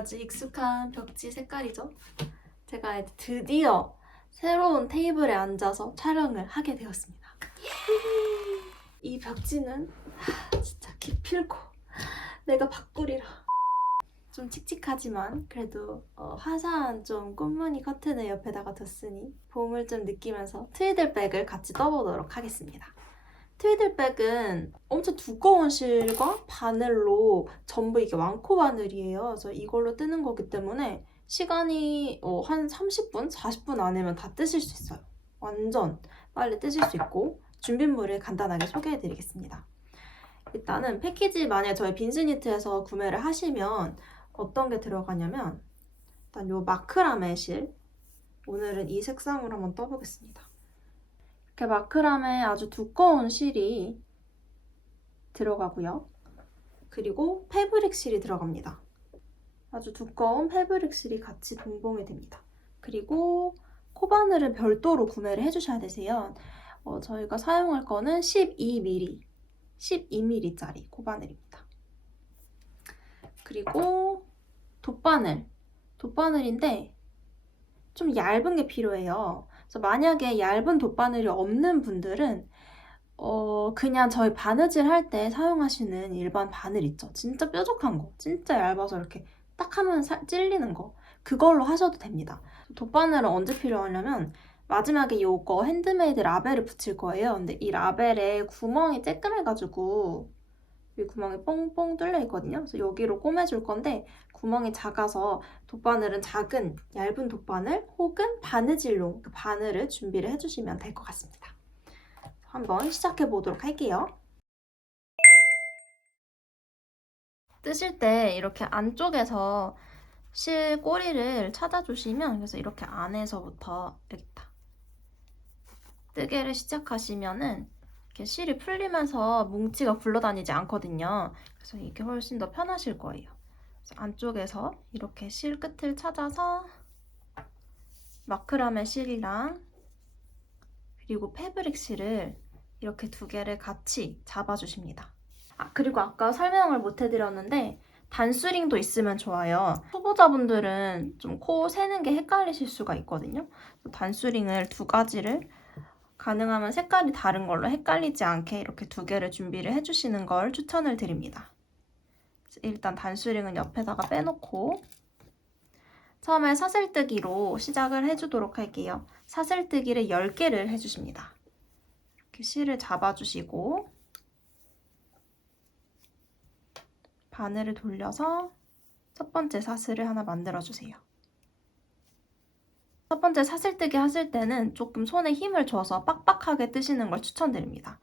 아주 익숙한 벽지 색깔이죠. 제가 이제 드디어 새로운 테이블에 앉아서 촬영을 하게 되었습니다. 이 벽지는 진짜 기필코 내가 바꾸리라. 좀 칙칙하지만 그래도 화사한 좀 꽃무늬 커튼을 옆에다가 뒀으니 봄을 좀 느끼면서 트위들백을 같이 떠보도록 하겠습니다. 트위들백은 엄청 두꺼운 실과 바늘로 전부 이게 왕코 바늘이에요. 그래서 이걸로 뜨는 거기 때문에 시간이 한 30분, 40분 안에면 다 뜨실 수 있어요. 완전 빨리 뜨실 수 있고 준비물을 간단하게 소개해드리겠습니다. 일단은 패키지 만약에 저희 빈스니트에서 구매를 하시면 어떤 게 들어가냐면 일단 요 마크라메 실, 오늘은 이 색상으로 한번 떠보겠습니다. 이렇게 마크라메 아주 두꺼운 실이 들어가고요. 그리고 패브릭 실이 들어갑니다. 아주 두꺼운 패브릭 실이 같이 동봉이 됩니다. 그리고 코바늘은 별도로 구매를 해주셔야 되세요. 저희가 사용할 거는 12mm, 12mm짜리 코바늘입니다. 그리고 돗바늘인데 좀 얇은 게 필요해요. 그래서 만약에 얇은 돗바늘이 없는 분들은 그냥 저희 바느질 할 때 사용하시는 일반 바늘 있죠. 진짜 뾰족한 거, 진짜 얇아서 이렇게 딱 하면 찔리는 거, 그걸로 하셔도 됩니다. 돗바늘은 언제 필요하냐면 마지막에 이거 핸드메이드 라벨을 붙일 거예요. 근데 이 라벨에 구멍이 쬐끔해가지고 이 구멍이 뽕뽕 뚫려 있거든요. 그래서 여기로 꼬매줄 건데 구멍이 작아서 돗바늘은 작은 얇은 돗바늘 혹은 바느질용 그 바늘을 준비를 해주시면 될 것 같습니다. 한번 시작해 보도록 할게요. 뜨실 때 이렇게 안쪽에서 실 꼬리를 찾아주시면 그래서 이렇게 안에서부터 이렇게 뜨개를 시작하시면은 이렇게 실이 풀리면서 뭉치가 굴러다니지 않거든요. 그래서 이게 훨씬 더 편하실 거예요. 그래서 안쪽에서 이렇게 실 끝을 찾아서 마크라메 실이랑 그리고 패브릭 실을 이렇게 두 개를 같이 잡아주십니다. 그리고 아까 설명을 못 해드렸는데 단수링도 있으면 좋아요. 초보자분들은 좀 코 세는 게 헷갈리실 수가 있거든요. 단수링을 두 가지를 가능하면 색깔이 다른 걸로 헷갈리지 않게 이렇게 두 개를 준비를 해주시는 걸 추천을 드립니다. 일단 단수링은 옆에다가 빼놓고 처음에 사슬뜨기로 시작을 해주도록 할게요. 사슬뜨기를 10개를 해주십니다. 이렇게 실을 잡아주시고 바늘을 돌려서 첫 번째 사슬을 하나 만들어주세요. 첫 번째 사슬뜨기 하실 때는 조금 손에 힘을 줘서 빡빡하게 뜨시는 걸 추천드립니다.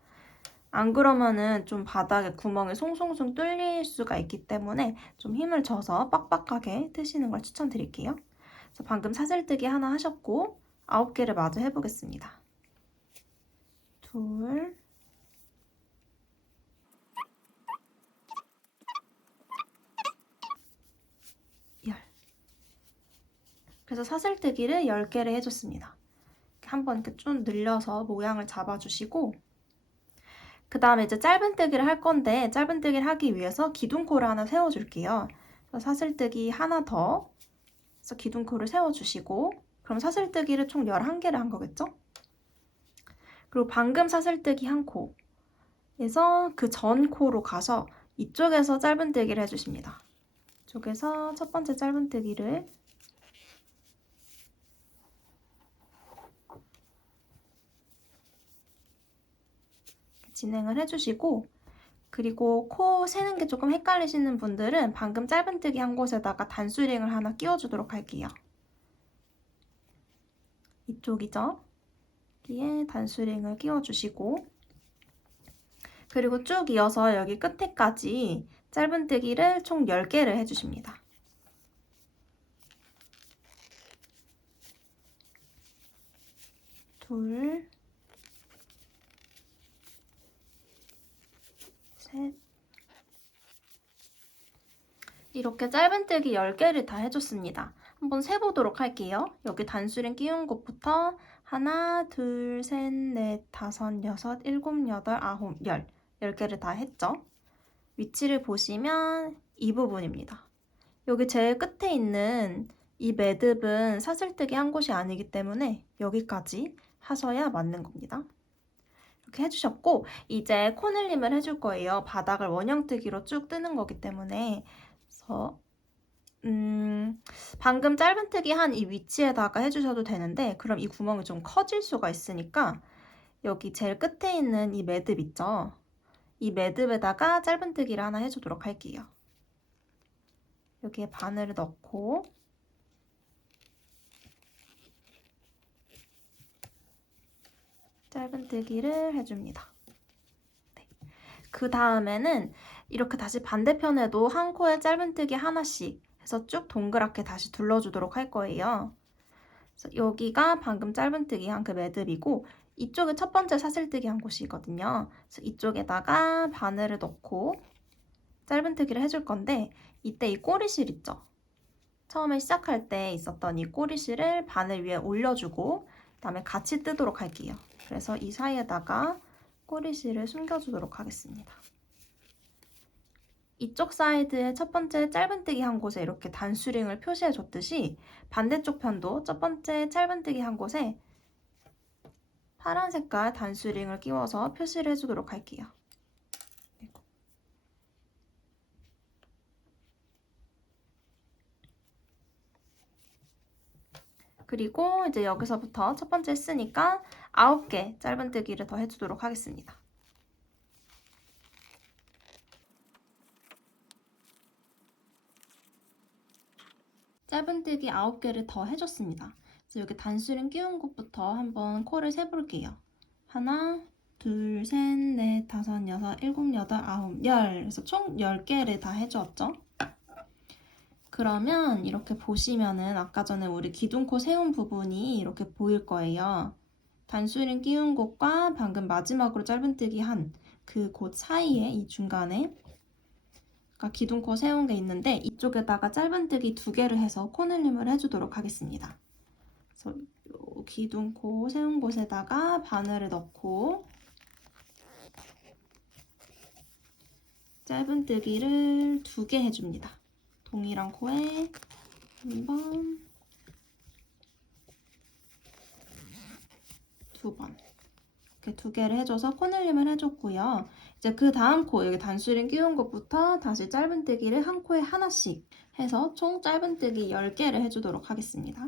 안 그러면은 좀 바닥에 구멍이 송송송 뚫릴 수가 있기 때문에 좀 힘을 줘서 빡빡하게 뜨시는 걸 추천드릴게요. 그래서 방금 사슬뜨기 하나 하셨고 9개를 마저 해보겠습니다. 둘, 열. 그래서 사슬뜨기를 10개를 해줬습니다. 한번 이렇게 좀 늘려서 모양을 잡아주시고 그 다음에 이제 짧은뜨기를 할 건데 짧은뜨기를 하기 위해서 기둥코를 하나 세워줄게요. 사슬뜨기 하나 더 그래서 기둥코를 세워주시고 그럼 사슬뜨기를 총 11개를 한 거겠죠? 그리고 방금 사슬뜨기 한 코에서 그 전 코로 가서 이쪽에서 짧은뜨기를 해주십니다. 이쪽에서 첫 번째 짧은뜨기를 진행을 해주시고 그리고 코 세는 게 조금 헷갈리시는 분들은 방금 짧은뜨기 한 곳에다가 단수링을 하나 끼워주도록 할게요. 이쪽이죠? 여기에 단수링을 끼워주시고 그리고 쭉 이어서 여기 끝에까지 짧은뜨기를 총 10개를 해주십니다. 둘, 셋. 이렇게 짧은뜨기 10개를 다 해줬습니다. 한번 세보도록 할게요. 여기 단수링 끼운 곳부터 하나, 둘, 셋, 넷, 다섯, 여섯, 일곱, 여덟, 아홉, 10개를 다 했죠. 위치를 보시면 이 부분입니다. 여기 제일 끝에 있는 이 매듭은 사슬뜨기 한 곳이 아니기 때문에 여기까지 하셔야 맞는 겁니다. 이렇게 해주셨고 이제 코늘림을 해줄 거예요. 바닥을 원형뜨기로 쭉 뜨는 거기 때문에. 그래서 방금 짧은뜨기 한 이 위치에다가 해주셔도 되는데 그럼 이 구멍이 좀 커질 수가 있으니까 여기 제일 끝에 있는 이 매듭 있죠? 이 매듭에다가 짧은뜨기를 하나 해주도록 할게요. 여기에 바늘을 넣고 짧은뜨기를 해줍니다. 네. 그 다음에는 이렇게 다시 반대편에도 한 코에 짧은뜨기 하나씩 해서 쭉 동그랗게 다시 둘러주도록 할 거예요. 그래서 여기가 방금 짧은뜨기 한 그 매듭이고 이쪽에 첫 번째 사슬뜨기 한 곳이거든요. 그래서 이쪽에다가 바늘을 넣고 짧은뜨기를 해줄 건데 이때 이 꼬리실 있죠? 처음에 시작할 때 있었던 이 꼬리실을 바늘 위에 올려주고 그다음에 같이 뜨도록 할게요. 그래서 이 사이에다가 꼬리실을 숨겨주도록 하겠습니다. 이쪽 사이드에 첫 번째 짧은뜨기 한 곳에 이렇게 단수링을 표시해줬듯이 반대쪽 편도 첫 번째 짧은뜨기 한 곳에 파란 색깔 단수링을 끼워서 표시를 해주도록 할게요. 그리고 이제 여기서부터 첫 번째 했으니까 9개 짧은뜨기를 더 해주도록 하겠습니다. 짧은뜨기 9개를 더 해줬습니다. 그래서 여기 단수링 끼운 곳부터 한번 코를 세볼게요. 하나, 둘, 셋, 넷, 다섯, 여섯, 일곱, 여덟, 아홉, 열. 그래서 총 10개를 다 해주었죠. 그러면 이렇게 보시면은 아까 전에 우리 기둥코 세운 부분이 이렇게 보일 거예요. 단수링 끼운 곳과 방금 마지막으로 짧은뜨기 한 그 곳 사이에 이 중간에 기둥코 세운 게 있는데 이쪽에다가 짧은뜨기 2개를 해서 코늘림을 해주도록 하겠습니다. 그래서 요 기둥코 세운 곳에다가 바늘을 넣고 짧은뜨기를 2개 해줍니다. 동일한 코에 한 번, 2번 이렇게 2개를 해줘서 코늘림을 해줬고요. 이제 그 다음 코, 여기 단수링 끼운 것부터 다시 짧은뜨기를 한 코에 하나씩 해서 총 짧은뜨기 10개를 해주도록 하겠습니다.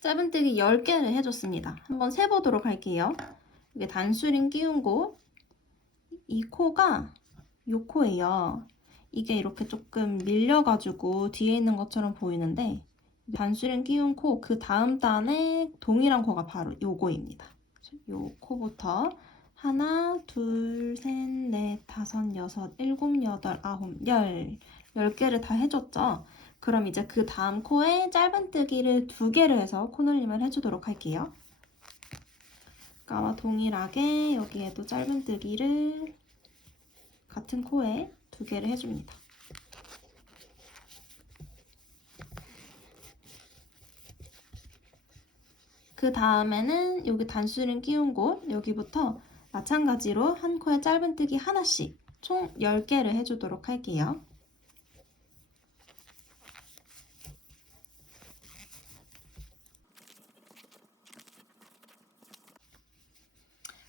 짧은뜨기 10개를 해줬습니다. 한번 세보도록 할게요. 이게 단수링 끼운 곳, 이 코가 이 코예요. 이게 이렇게 조금 밀려가지고 뒤에 있는 것처럼 보이는데 단수링 끼운 코, 그 다음 단에 동일한 코가 바로 요거입니다. 요 코부터 하나, 둘, 셋, 넷, 다섯, 여섯, 일곱, 여덟, 아홉, 열 10개를 다 해줬죠? 그럼 이제 그 다음 코에 짧은뜨기를 2개를 해서 코늘림을 해주도록 할게요. 아까와 동일하게 여기에도 짧은뜨기를 같은 코에 2개를 해줍니다. 그 다음에는 여기 단수링 끼운 곳 여기부터 마찬가지로 한 코에 짧은뜨기 하나씩 총 10개를 해주도록 할게요.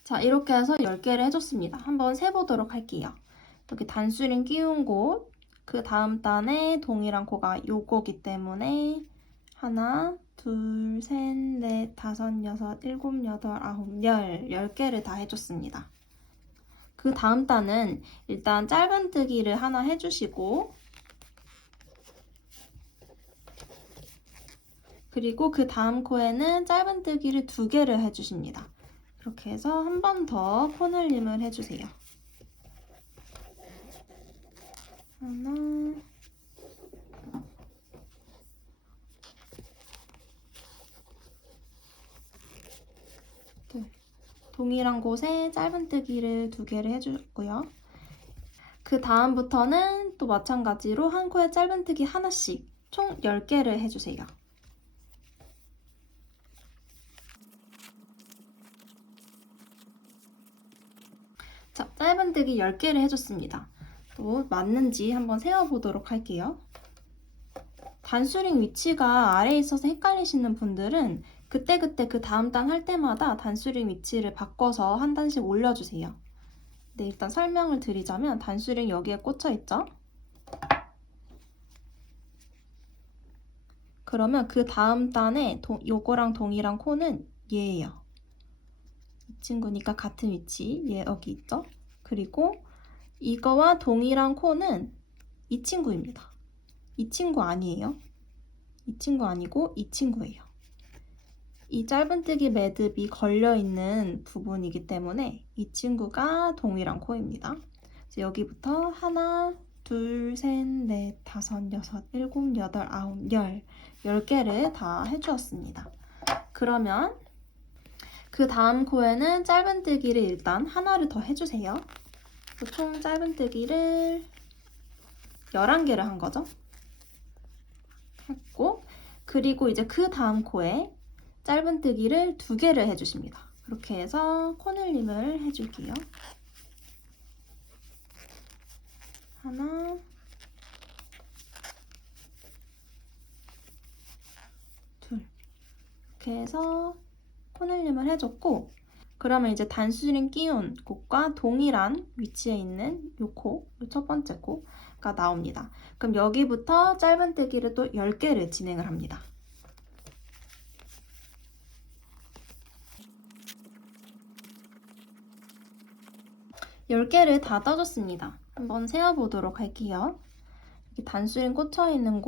자, 이렇게 해서 10개를 해줬습니다. 한번 세보도록 할게요. 여기 단수링 끼운 곳, 그 다음 단에 동일한 코가 요거기 때문에 하나, 둘, 셋, 넷, 다섯, 여섯, 일곱, 여덟, 아홉, 10개를 다 해줬습니다. 그 다음 단은 일단 짧은뜨기를 하나 해주시고 그리고 그 다음 코에는 짧은뜨기를 2개를 해주십니다. 이렇게 해서 한 번 더 코늘림을 해주세요. 하나, 둘. 동일한 곳에 짧은뜨기를 2개를 해주고요. 그 다음부터는 또 마찬가지로 한 코에 짧은뜨기 하나씩 총 10개를 해주세요. 자, 짧은뜨기 10개를 해줬습니다. 또 맞는지 한번 세어보도록 할게요. 단수링 위치가 아래에 있어서 헷갈리시는 분들은 그때그때 그 다음 단 할 때마다 단수링 위치를 바꿔서 한 단씩 올려주세요. 네, 일단 설명을 드리자면 단수링 여기에 꽂혀 있죠? 그러면 그 다음 단에 요거랑 동일한 코는 얘예요. 이 친구니까 같은 위치, 얘 여기 있죠? 그리고 이거와 동일한 코는 이 친구입니다. 이 친구 아니에요. 이 친구 아니고 이 친구예요. 이 짧은뜨기 매듭이 걸려있는 부분이기 때문에 이 친구가 동일한 코입니다. 그래서 여기부터 하나, 둘, 셋, 넷, 다섯, 여섯, 일곱, 여덟, 아홉, 10개를 다 해주었습니다. 그러면 그 다음 코에는 짧은뜨기를 일단 하나를 더 해주세요. 총 짧은뜨기를 11개를 한 거죠. 했고, 그리고 이제 그 다음 코에 짧은뜨기를 2개를 해주십니다. 그렇게 해서 코늘림을 해줄게요. 하나, 둘. 이렇게 해서 코늘림을 해줬고, 그러면 이제 단수링 끼운 곳과 동일한 위치에 있는 요 코, 요 첫 번째 코가 나옵니다. 그럼 여기부터 짧은뜨기를 또 10개를 진행을 합니다. (10개를) 다 떠줬습니다. 한번 세어보도록 할게요. 단수링 꽂혀있는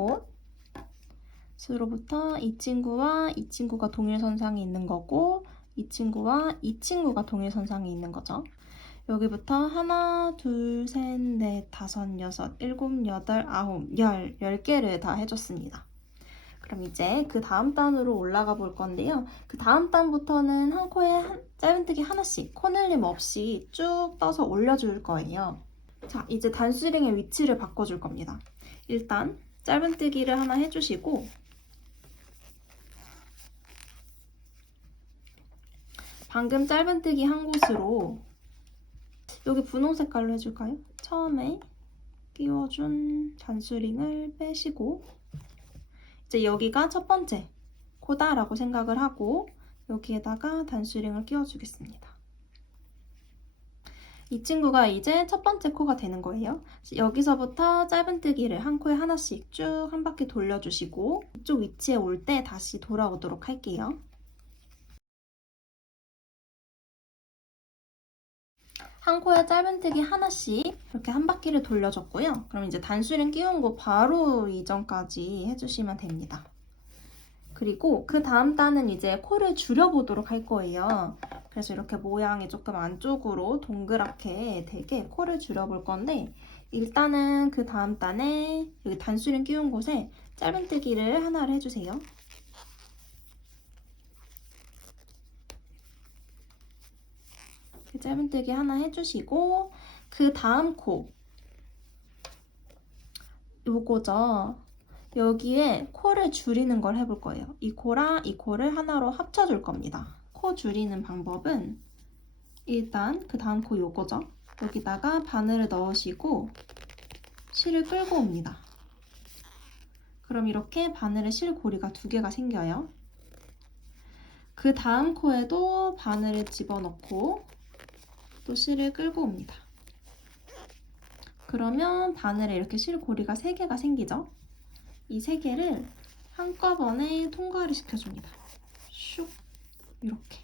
곳으로부터 이 친구와 이 친구가 동일선상에 있는 거고 이 친구와 이 친구가 동일선상에 있는 거죠. 여기부터 하나, 둘, 셋, 넷, 다섯, 여섯, 일곱, 여덟, 아홉, 10개를 다 해줬습니다. 그럼 이제 그 다음 단으로 올라가 볼 건데요. 그 다음 단부터는 한 코에 짧은뜨기 하나씩 코늘림 없이 쭉 떠서 올려줄 거예요. 자, 이제 단수링의 위치를 바꿔줄 겁니다. 일단 짧은뜨기를 하나 해주시고 방금 짧은뜨기 한 곳으로 여기 분홍 색깔로 해줄까요? 처음에 끼워준 단수링을 빼시고 이제 여기가 첫 번째 코다라고 생각을 하고 여기에다가 단수링을 끼워주겠습니다. 이 친구가 이제 첫 번째 코가 되는 거예요. 여기서부터 짧은뜨기를 한 코에 하나씩 쭉 한 바퀴 돌려주시고 이쪽 위치에 올 때 다시 돌아오도록 할게요. 한 코에 짧은뜨기 하나씩 이렇게 한 바퀴를 돌려줬고요. 그럼 이제 단수링 끼운 거 바로 이전까지 해주시면 됩니다. 그리고 그 다음 단은 이제 코를 줄여보도록 할 거예요. 그래서 이렇게 모양이 조금 안쪽으로 동그랗게 되게 코를 줄여볼 건데 일단은 그 다음 단에 여기 단수링 끼운 곳에 짧은뜨기를 하나를 해주세요. 짧은뜨기 하나 해주시고 그 다음 코 요거죠. 여기에 코를 줄이는 걸 해볼 거예요. 이 코랑 이 코를 하나로 합쳐줄 겁니다. 코 줄이는 방법은 일단 그 다음 코 요거죠. 여기다가 바늘을 넣으시고 실을 끌고 옵니다. 그럼 이렇게 바늘에 실 고리가 2개가 생겨요. 그 다음 코에도 바늘을 집어넣고 또 실을 끌고 옵니다. 그러면 바늘에 이렇게 실 고리가 3개가 생기죠. 이 3개를 한꺼번에 통과를 시켜줍니다. 슉 이렇게.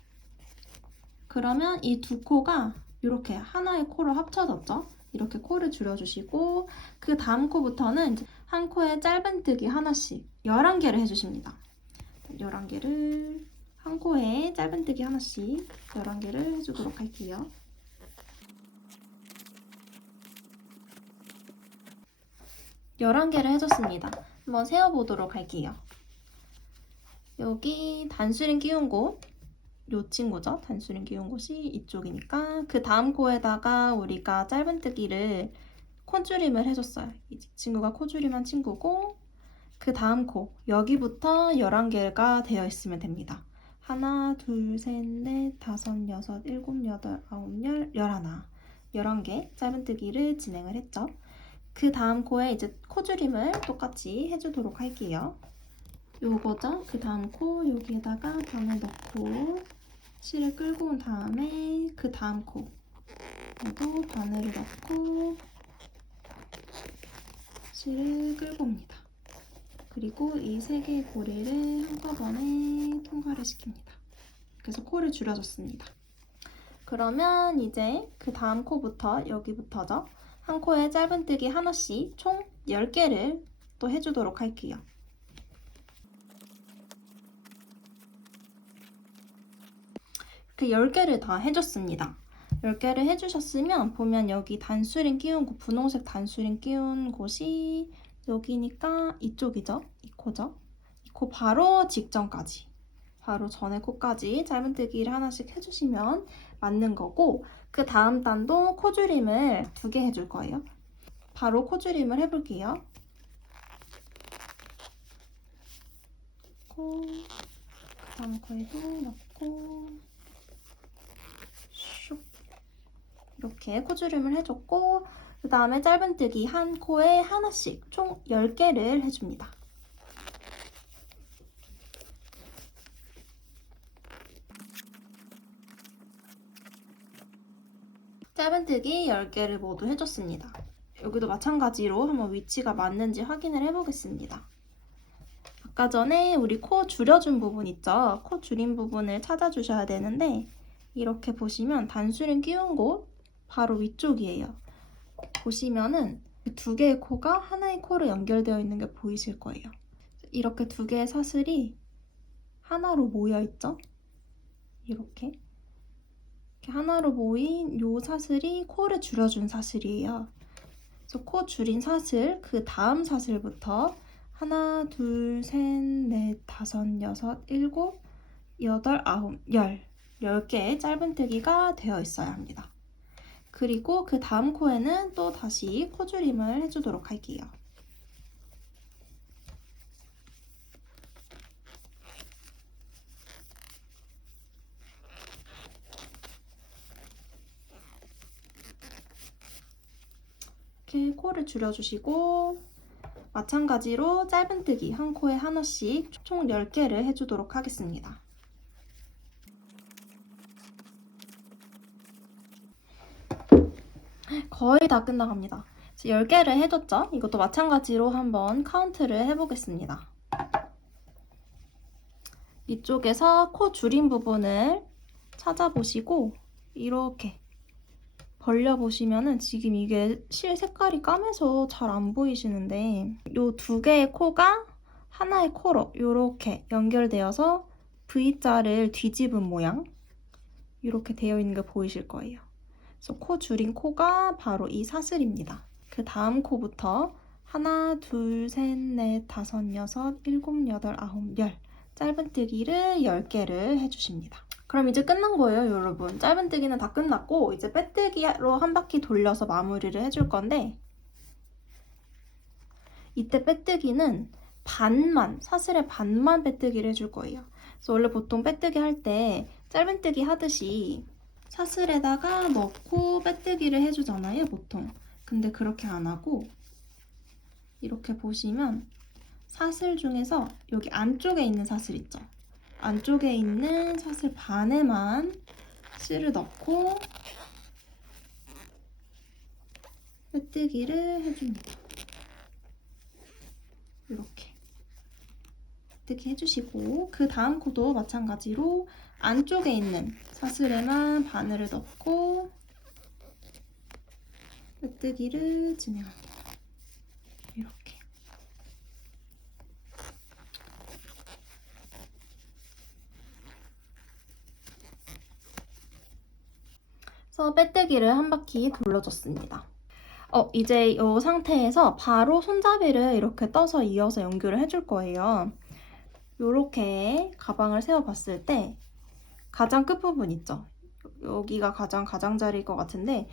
그러면 이 2코가 이렇게 하나의 코로 합쳐졌죠. 이렇게 코를 줄여주시고 그 다음 코부터는 한 코에 짧은뜨기 하나씩 11개를 해주십니다. 11개를 한 코에 짧은뜨기 하나씩 11개를 해주도록 할게요. (11개를) 해줬습니다. 한번 세어보도록 할게요. 여기 단수링 끼운 곳, 요 친구죠? 단수링 끼운 곳이 이쪽이니까 그 다음 코에다가 우리가 짧은뜨기를 코줄임을 해줬어요. 이 친구가 코줄임한 친구고 그 다음 코 여기부터 11개가 되어 있으면 됩니다. 하나, 둘, 셋, 넷, 다섯, 여섯, 일곱, 여덟, 아홉, 열, 11개 짧은뜨기를 진행을 했죠. 그 다음 코에 이제 코줄임을 똑같이 해주도록 할게요. 요거죠. 그 다음 코 여기에다가 바늘 넣고 실을 끌고 온 다음에 그 다음 코에도 바늘을 넣고 실을 끌고 옵니다. 그리고 이 3개의 고리를 한꺼번에 통과를 시킵니다. 그래서 코를 줄여줬습니다. 그러면 이제 그 다음 코부터 여기부터죠. 한 코에 짧은뜨기 하나씩 총 10개를 또 해주도록 할게요. 그 10개를 다 해줬습니다. 10개를 해주셨으면 보면 여기 단수링 끼운 곳, 분홍색 단수링 끼운 곳이 여기니까 이쪽이죠. 이 코죠. 이 코 바로 직전까지, 바로 전에 코까지 짧은뜨기를 하나씩 해주시면 맞는 거고, 그 다음 단도 코줄임을 2개 해줄 거예요. 바로 코줄임을 해볼게요. 코, 그 다음 코에도 넣고 슉 이렇게 코줄임을 해줬고, 그 다음에 짧은뜨기 한 코에 하나씩 총 10개를 해줍니다. 짧은뜨기 10개를 모두 해줬습니다. 여기도 마찬가지로 한번 위치가 맞는지 확인을 해보겠습니다. 아까 전에 우리 코 줄여준 부분 있죠? 코 줄인 부분을 찾아주셔야 되는데, 이렇게 보시면 단수링 끼운 곳 바로 위쪽이에요. 보시면은 2개의 코가 하나의 코로 연결되어 있는 게 보이실 거예요. 이렇게 2개의 사슬이 하나로 모여 있죠? 이렇게 하나로 모인 요 사슬이 코를 줄여준 사슬이에요. 그래서 코 줄인 사슬, 그 다음 사슬부터 하나, 둘, 셋, 넷, 다섯, 여섯, 일곱, 여덟, 아홉, 10개의 짧은뜨기가 되어 있어야 합니다. 그리고 그 다음 코에는 또 다시 코줄임을 해주도록 할게요. 이렇게 코를 줄여주시고, 마찬가지로 짧은뜨기 한 코에 하나씩 총 10개를 해주도록 하겠습니다. 거의 다 끝나갑니다. 10개를 해줬죠? 이것도 마찬가지로 한번 카운트를 해보겠습니다. 이쪽에서 코 줄인 부분을 찾아보시고 이렇게 벌려보시면은 지금 이게 실 색깔이 까매서 잘 안 보이시는데, 요 2개의 코가 하나의 코로 이렇게 연결되어서 V자를 뒤집은 모양, 이렇게 되어 있는 게 보이실 거예요. 그래서 코 줄인 코가 바로 이 사슬입니다. 그 다음 코부터 하나, 둘, 셋, 넷, 다섯, 여섯, 일곱, 여덟, 아홉, 10 짧은뜨기를 10개를 해주십니다. 그럼 이제 끝난 거예요, 여러분. 짧은뜨기는 다 끝났고 이제 빼뜨기로 한 바퀴 돌려서 마무리를 해줄 건데, 이때 빼뜨기는 반만, 사슬의 반만 빼뜨기를 해줄 거예요. 그래서 원래 보통 빼뜨기 할 때 짧은뜨기 하듯이 사슬에다가 넣고 빼뜨기를 해주잖아요, 보통. 근데 그렇게 안 하고 이렇게 보시면 사슬 중에서 여기 안쪽에 있는 사슬 있죠? 안쪽에 있는 사슬 반에만 실을 넣고 빼뜨기를 해줍니다. 이렇게 빼뜨기 해주시고, 그 다음 코도 마찬가지로 안쪽에 있는 사슬에만 바늘을 넣고 빼뜨기를 진행합니다. 이렇게. 그래서 빼뜨기를 한 바퀴 돌려줬습니다. 이제 이 상태에서 바로 손잡이를 이렇게 떠서 이어서 연결을 해줄 거예요. 이렇게 가방을 세워봤을 때 가장 끝부분 있죠? 여기가 가장자리일 것 같은데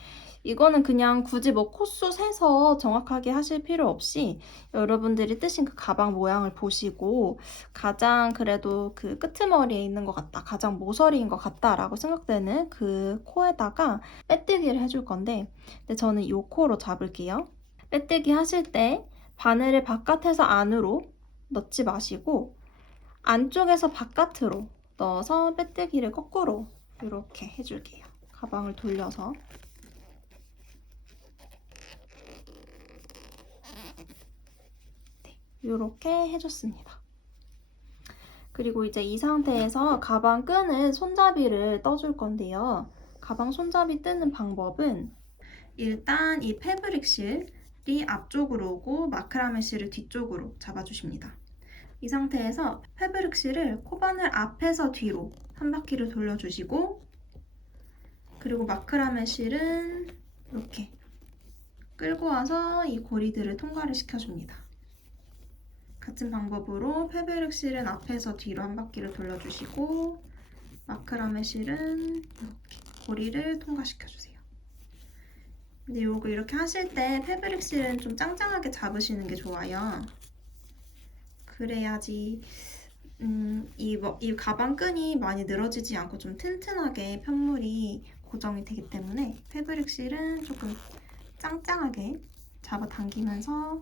이거는 그냥 굳이 뭐 코수 세서 정확하게 하실 필요 없이 여러분들이 뜨신 그 가방 모양을 보시고 가장 그래도 그 끄트머리에 있는 것 같다, 가장 모서리인 것 같다라고 생각되는 그 코에다가 빼뜨기를 해줄 건데 근데 저는 이 코로 잡을게요. 빼뜨기 하실 때 바늘을 바깥에서 안으로 넣지 마시고 안쪽에서 바깥으로 넣어서 빼뜨기를 거꾸로 이렇게 해줄게요. 가방을 돌려서 네, 이렇게 해줬습니다. 그리고 이제 이 상태에서 가방 끈을 손잡이를 떠줄 건데요. 가방 손잡이 뜨는 방법은 일단 이 패브릭 실이 앞쪽으로 오고 마크라메 실을 뒤쪽으로 잡아주십니다. 이 상태에서 패브릭 실을 코바늘 앞에서 뒤로 한 바퀴를 돌려주시고 그리고 마크라메 실은 이렇게 끌고 와서 이 고리들을 통과를 시켜줍니다. 같은 방법으로 패브릭 실은 앞에서 뒤로 한 바퀴를 돌려주시고 마크라메 실은 이렇게 고리를 통과시켜주세요. 근데 이거 이렇게 하실 때 패브릭 실은 좀 짱짱하게 잡으시는 게 좋아요. 그래야지 이 가방 끈이 많이 늘어지지 않고 좀 튼튼하게 편물이 고정이 되기 때문에 패브릭 실은 조금 짱짱하게 잡아당기면서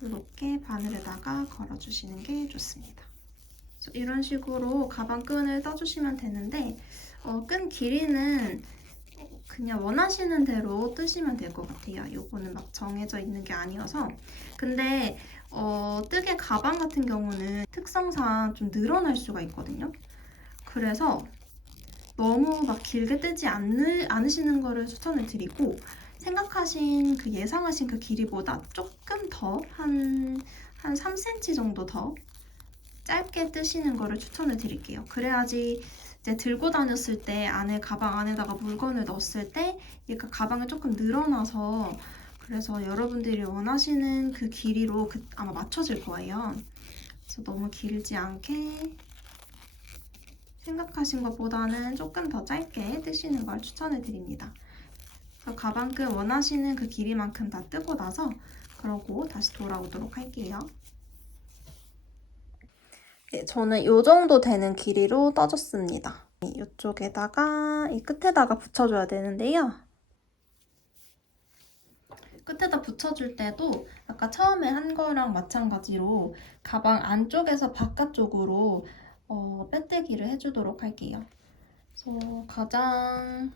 이렇게 바늘에다가 걸어주시는 게 좋습니다. 이런 식으로 가방 끈을 떠주시면 되는데 끈 길이는 그냥 원하시는 대로 뜨시면 될 것 같아요. 요거는 막 정해져 있는 게 아니어서. 근데 뜨개 가방 같은 경우는 특성상 좀 늘어날 수가 있거든요. 그래서 너무 막 길게 뜨지 않으시는 거를 추천을 드리고 생각하신 그 예상하신 그 길이보다 조금 더 한 3cm 정도 더 짧게 뜨시는 거를 추천을 드릴게요. 그래야지 이제 들고 다녔을 때 가방 안에다가 물건을 넣었을 때 얘가 가방이 조금 늘어나서 그래서 여러분들이 원하시는 그 길이로 아마 맞춰질 거예요. 그래서 너무 길지 않게 생각하신 것보다는 조금 더 짧게 뜨시는 걸 추천을 드립니다. 그래서 가방끈 원하시는 그 길이만큼 다 뜨고 나서 그러고 다시 돌아오도록 할게요. 네, 저는 이 정도 되는 길이로 떠줬습니다. 이쪽에다가 이 끝에다가 붙여줘야 되는데요. 끝에다 붙여줄 때도 아까 처음에 한 거랑 마찬가지로 가방 안쪽에서 바깥쪽으로 빼뜨기를 해주도록 할게요. 그래서 가장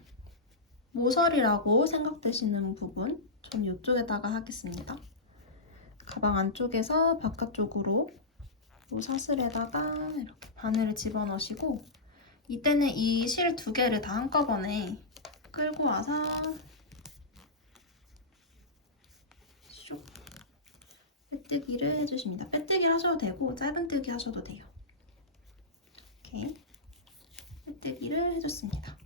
모서리라고 생각되시는 부분 전 이쪽에다가 하겠습니다. 가방 안쪽에서 바깥쪽으로 이 사슬에다가 이렇게 바늘을 집어넣으시고 이때는 이 실 두 개를 다 한꺼번에 끌고 와서 슉 빼뜨기를 해주십니다. 빼뜨기를 하셔도 되고 짧은뜨기 하셔도 돼요. 이렇게 빼뜨기를 해줬습니다.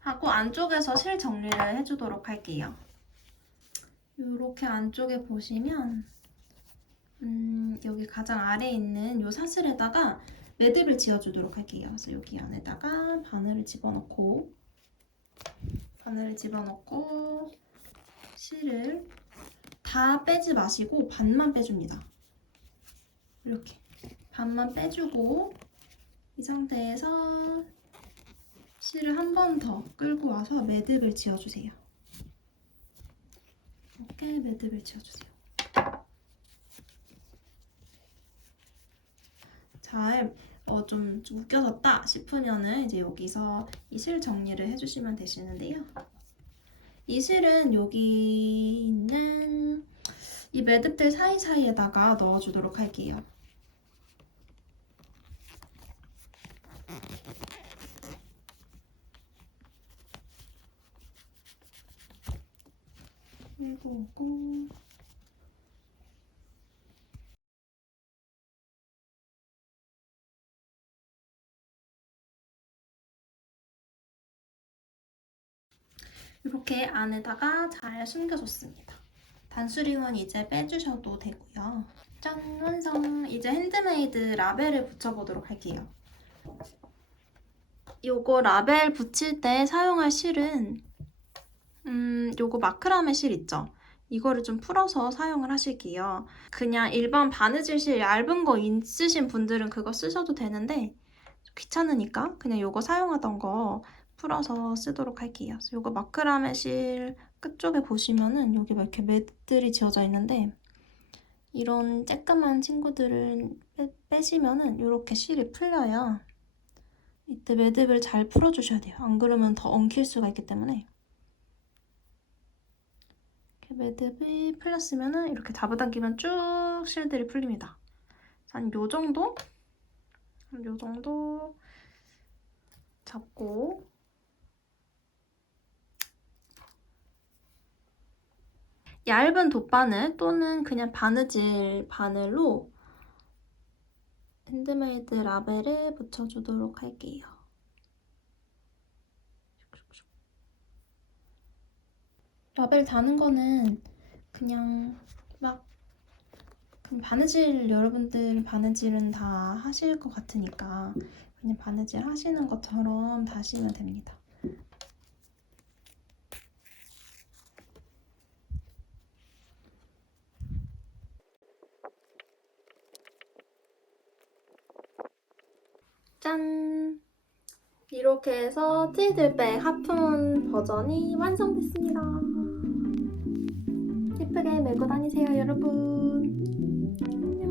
하고 안쪽에서 실 정리를 해주도록 할게요. 이렇게 안쪽에 보시면 여기 가장 아래에 있는 이 사슬에다가 매듭을 지어주도록 할게요. 그래서 여기 안에다가 바늘을 집어넣고 실을 다 빼지 마시고 반만 빼줍니다. 이렇게 반만 빼주고 이 상태에서 실을 한 번 더 끌고 와서 매듭을 지어주세요. 이렇게 매듭을 지어주세요. 잘 좀 웃겨졌다 싶으면은 이제 여기서 이 실 정리를 해주시면 되시는데요. 이 실은 여기 있는 이 매듭들 사이사이에다가 넣어주도록 할게요. 끌고 오고 이렇게 안에다가 잘 숨겨줬습니다. 단수림은 이제 빼주셔도 되고요. 짠! 완성! 이제 핸드메이드 라벨을 붙여보도록 할게요. 요거 라벨 붙일 때 사용할 실은 요거 마크라메 실 있죠? 이거를 좀 풀어서 사용을 하실게요. 그냥 일반 바느질 실 얇은 거 있으신 분들은 그거 쓰셔도 되는데 귀찮으니까 그냥 요거 사용하던 거 풀어서 쓰도록 할게요. 요거 마크라메 실 끝쪽에 보시면은 여기 막 이렇게 매듭들이 지어져 있는데 이런 쬐끄만 친구들을 빼시면은 이렇게 실이 풀려요. 이때 매듭을 잘 풀어주셔야 돼요. 안 그러면 더 엉킬 수가 있기 때문에 이렇게 매듭이 풀렸으면은 이렇게 잡아당기면 쭉 실들이 풀립니다. 한 요 정도? 요 정도 잡고 얇은 돗바늘 또는 그냥 바느질 바늘로 핸드메이드 라벨을 붙여주도록 할게요. 라벨 다는 거는 그냥 막 바느질 여러분들 바느질은 다 하실 것 같으니까 그냥 바느질 하시는 것처럼 다시면 됩니다. 짠! 이렇게 해서 티들백 하품 버전이 완성됐습니다. 예쁘게 메고 다니세요, 여러분. 안녕.